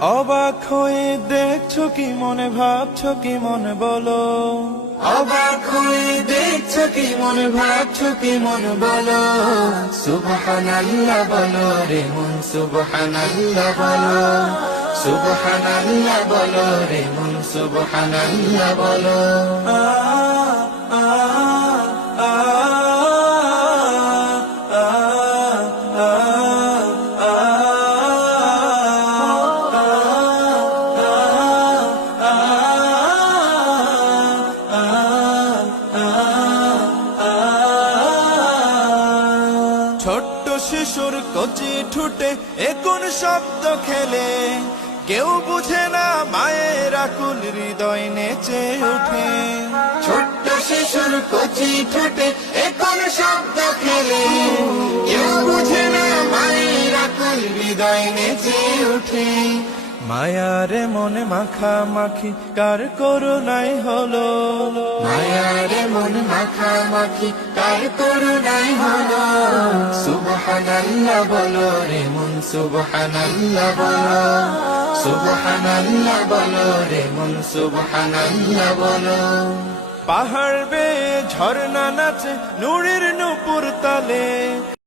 অবাক হয়ে দেখছ কি মনে ভাবছ কি মনে বলো? অবাক হয়ে দেখছ কি মনে ভাবছ কি মনে বলো? সুবহানাল্লাহ বলো রে মন সুবহানাল্লাহ বলো। সুবহানাল্লাহ বলো রে মন সুবহানাল্লাহ বলো। ছোট্ট শিশুর কচি ঠুটে এখন শব্দ খেলে। কেউ বুঝে না মায়ের আকুল হৃদয় নেচে ওঠে। ছোট্ট শিশুর কচি ঠুটে এখন শব্দ খেলে। কেউ বুঝে না মায়ের আকুল হৃদয় নেচে ওঠে। মায়ারে মনে মাখা মাখি কার করুণাই হলো? মায়ারে মনে মাখা মাখি কার করুণাই হলো? বলো রে মন, সুবহানাল্লাহ বলো। সুবহানাল্লাহ বলো রে মন, সুবহানাল্লাহ বলো। পাহাড় বে ঝর্ণা নাচে, নুরের নুপুর তালে।